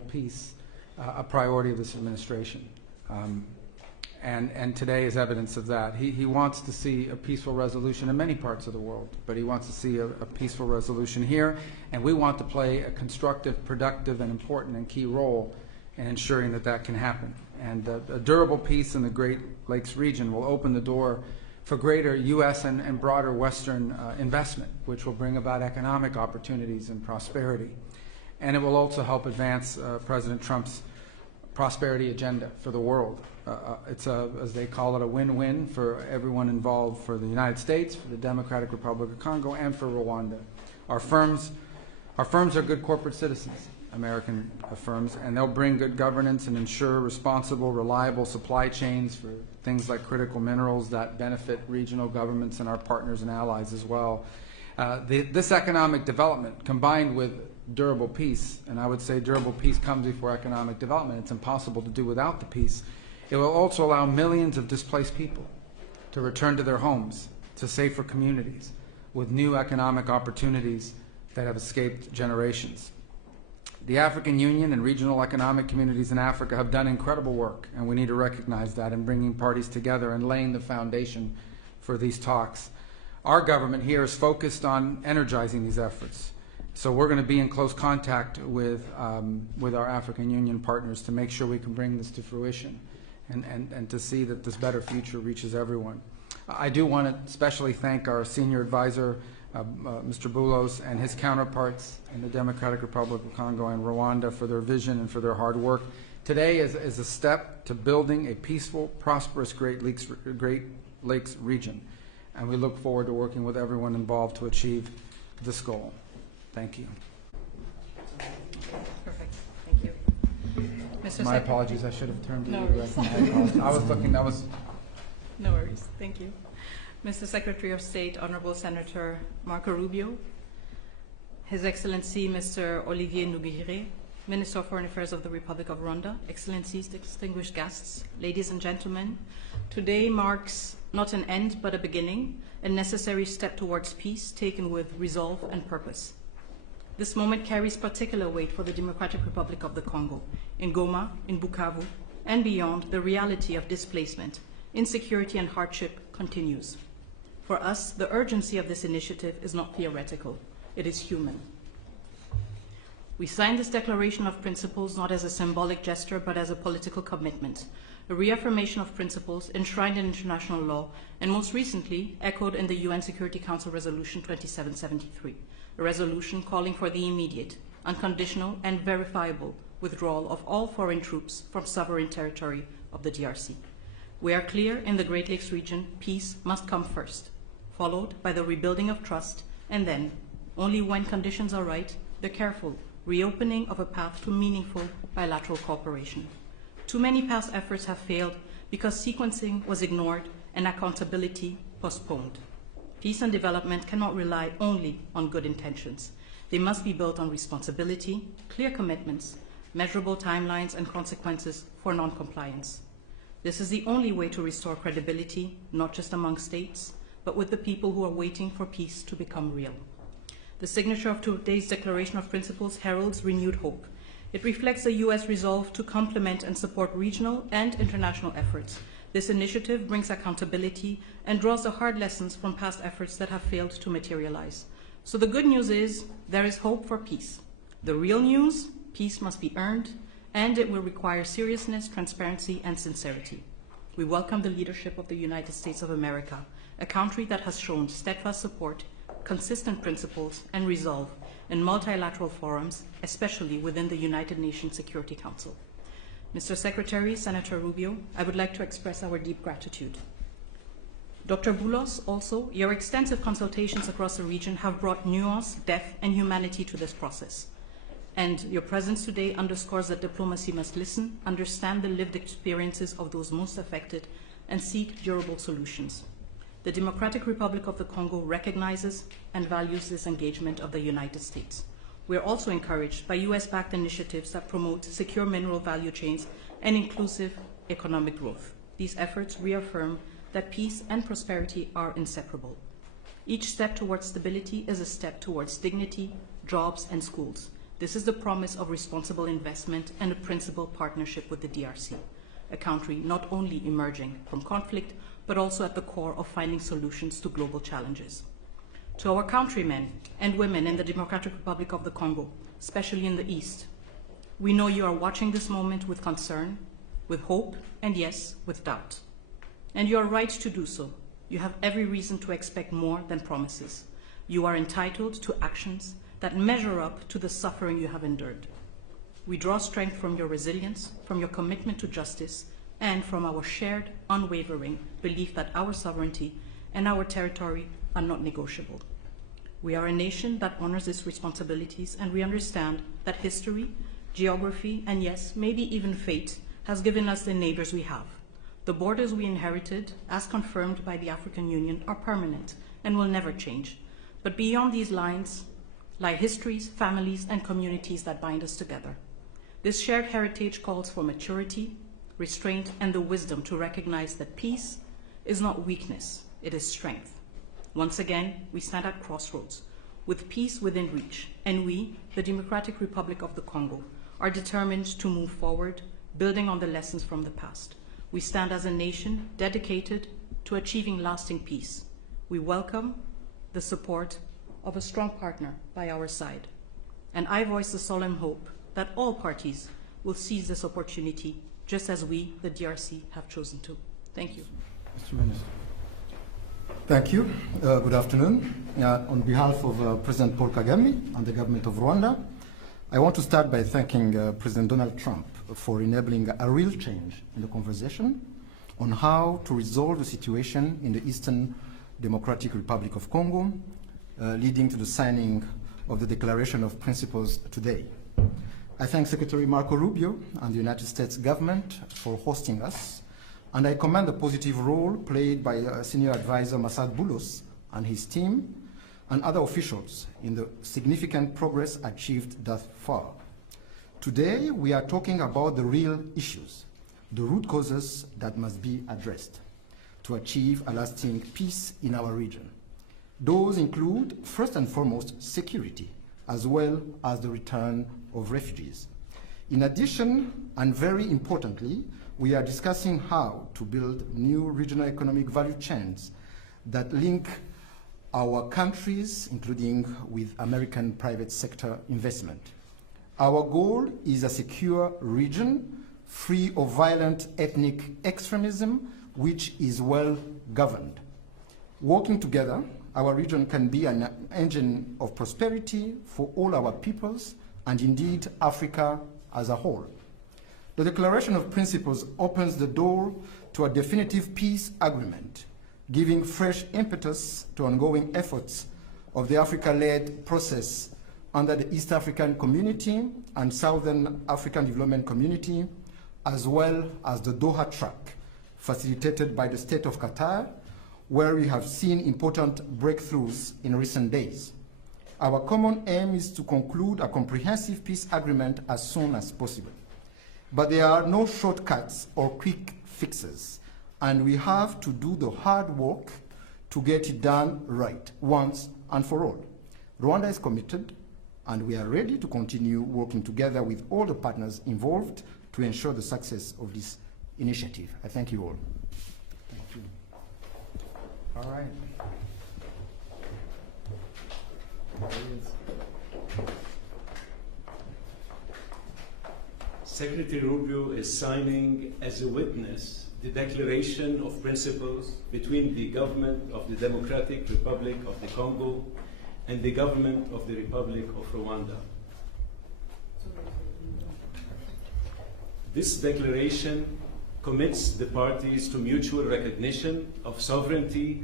global peace a priority of this administration. And today is evidence of that. He wants to see a peaceful resolution in many parts of the world, but he wants to see a peaceful resolution here, and we want to play a constructive, productive, and important and key role in ensuring that that can happen. And a durable peace in the Great Lakes region will open the door for greater U.S. and broader Western investment, which will bring about economic opportunities and prosperity. And it will also help advance President Trump's prosperity agenda for the world. It's as they call it, a win-win for everyone involved, for the United States, for the Democratic Republic of Congo, and for Rwanda. Our firms are good corporate citizens, American firms, and they'll bring good governance and ensure responsible, reliable supply chains for things like critical minerals that benefit regional governments and our partners and allies as well. This economic development, combined with durable peace, and I would say durable peace comes before economic development. It's impossible to do without the peace. It will also allow millions of displaced people to return to their homes, to safer communities, with new economic opportunities that have escaped generations. The African Union and regional economic communities in Africa have done incredible work, and we need to recognize that in bringing parties together and laying the foundation for these talks. Our government here is focused on energizing these efforts. So we're going to be in close contact with our African Union partners to make sure we can bring this to fruition and to see that this better future reaches everyone. I do want to especially thank our senior advisor, Mr. Boulos, and his counterparts in the Democratic Republic of Congo and Rwanda for their vision and for their hard work. Today is a step to building a peaceful, prosperous Great Lakes region, and we look forward to working with everyone involved to achieve this goal. Thank you. Perfect. Thank you. Mr. My apologies. I should have turned to No you. worries. I was looking. That was. No worries. Thank you. Mr. Secretary of State, Honorable Senator Marco Rubio, His Excellency Mr. Oliver Nduhungirehe, Minister of Foreign Affairs of the Republic of Rwanda, Excellencies, distinguished guests, ladies and gentlemen, today marks not an end but a beginning, a necessary step towards peace taken with resolve and purpose. This moment carries particular weight for the Democratic Republic of the Congo. In Goma, in Bukavu, and beyond, the reality of displacement, insecurity, and hardship continues. For us, the urgency of this initiative is not theoretical, it is human. We signed this declaration of principles not as a symbolic gesture, but as a political commitment, a reaffirmation of principles enshrined in international law, and most recently echoed in the UN Security Council Resolution 2773, a resolution calling for the immediate, unconditional, and verifiable withdrawal of all foreign troops from sovereign territory of the DRC. We are clear in the Great Lakes region, peace must come first, followed by the rebuilding of trust, and then, only when conditions are right, the careful reopening of a path to meaningful bilateral cooperation. Too many past efforts have failed because sequencing was ignored and accountability postponed. Peace and development cannot rely only on good intentions. They must be built on responsibility, clear commitments, measurable timelines, and consequences for non-compliance. This is the only way to restore credibility, not just among states, but with the people who are waiting for peace to become real. The signature of today's Declaration of Principles heralds renewed hope. It reflects the U.S. resolve to complement and support regional and international efforts. This initiative brings accountability and draws the hard lessons from past efforts that have failed to materialize. So the good news is there is hope for peace. The real news, peace must be earned, and it will require seriousness, transparency, and sincerity. We welcome the leadership of the United States of America, a country that has shown steadfast support, consistent principles, and resolve in multilateral forums, especially within the United Nations Security Council. Mr. Secretary, Senator Rubio, I would like to express our deep gratitude. Dr. Boulos, also, your extensive consultations across the region have brought nuance, depth, and humanity to this process. And your presence today underscores that diplomacy must listen, understand the lived experiences of those most affected, and seek durable solutions. The Democratic Republic of the Congo recognizes and values this engagement of the United States. We are also encouraged by US-backed initiatives that promote secure mineral value chains and inclusive economic growth. These efforts reaffirm that peace and prosperity are inseparable. Each step towards stability is a step towards dignity, jobs, and schools. This is the promise of responsible investment and a principled partnership with the DRC, a country not only emerging from conflict, but also at the core of finding solutions to global challenges. To our countrymen and women in the Democratic Republic of the Congo, especially in the East, we know you are watching this moment with concern, with hope, and yes, with doubt. And you are right to do so. You have every reason to expect more than promises. You are entitled to actions that measure up to the suffering you have endured. We draw strength from your resilience, from your commitment to justice, and from our shared, unwavering belief that our sovereignty and our territory are not negotiable. We are a nation that honors its responsibilities, and we understand that history, geography, and yes, maybe even fate has given us the neighbors we have. The borders we inherited, as confirmed by the African Union, are permanent and will never change. But beyond these lines lie histories, families, and communities that bind us together. This shared heritage calls for maturity, restraint, and the wisdom to recognize that peace is not weakness, it is strength. Once again, we stand at crossroads, with peace within reach, and we, the Democratic Republic of the Congo, are determined to move forward, building on the lessons from the past. We stand as a nation dedicated to achieving lasting peace. We welcome the support of a strong partner by our side. And I voice the solemn hope that all parties will seize this opportunity, just as we, the DRC, have chosen to. Thank you. Mr. Minister. Thank you. Good afternoon. On behalf of President Paul Kagame and the government of Rwanda, I want to start by thanking President Donald Trump for enabling a real change in the conversation on how to resolve the situation in the Eastern Democratic Republic of Congo, leading to the signing of the Declaration of Principles today. I thank Secretary Marco Rubio and the United States government for hosting us, and I commend the positive role played by Senior Advisor Masad Boulos and his team and other officials in the significant progress achieved thus far. Today, we are talking about the real issues, the root causes that must be addressed to achieve a lasting peace in our region. Those include, first and foremost, security, as well as the return of refugees. In addition, and very importantly, we are discussing how to build new regional economic value chains that link our countries, including with American private sector investment. Our goal is a secure region, free of violent ethnic extremism, which is well governed. Working together, our region can be an engine of prosperity for all our peoples, and indeed Africa as a whole. The Declaration of Principles opens the door to a definitive peace agreement, giving fresh impetus to ongoing efforts of the Africa-led process under the East African Community and Southern African Development Community, as well as the Doha track, facilitated by the State of Qatar, where we have seen important breakthroughs in recent days. Our common aim is to conclude a comprehensive peace agreement as soon as possible. But there are no shortcuts or quick fixes, and we have to do the hard work to get it done right, once and for all. Rwanda is committed, and we are ready to continue working together with all the partners involved to ensure the success of this initiative. I thank you all. Thank you. All right. There he is. Secretary Rubio is signing as a witness the Declaration of Principles between the government of the Democratic Republic of the Congo and the government of the Republic of Rwanda. This declaration commits the parties to mutual recognition of sovereignty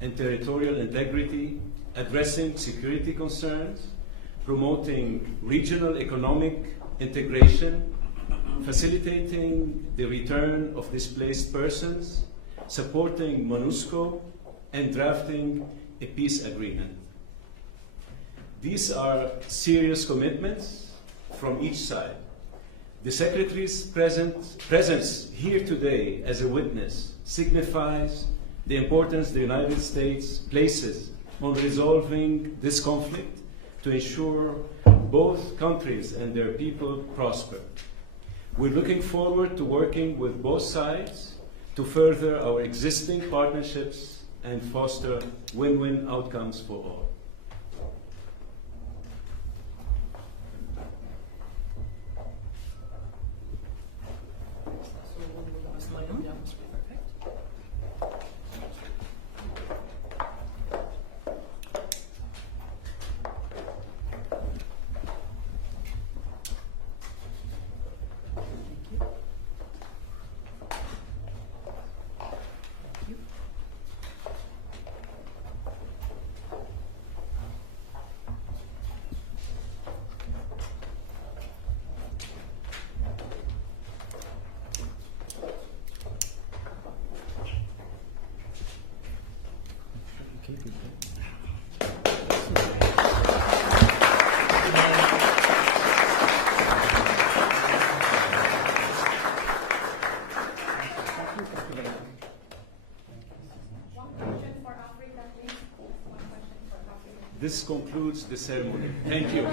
and territorial integrity, addressing security concerns, promoting regional economic integration, facilitating the return of displaced persons, supporting MONUSCO, and drafting a peace agreement. These are serious commitments from each side. The Secretary's presence here today as a witness signifies the importance the United States places on resolving this conflict to ensure both countries and their people prosper. We're looking forward to working with both sides to further our existing partnerships and foster win-win outcomes for all. This concludes the ceremony. Thank you.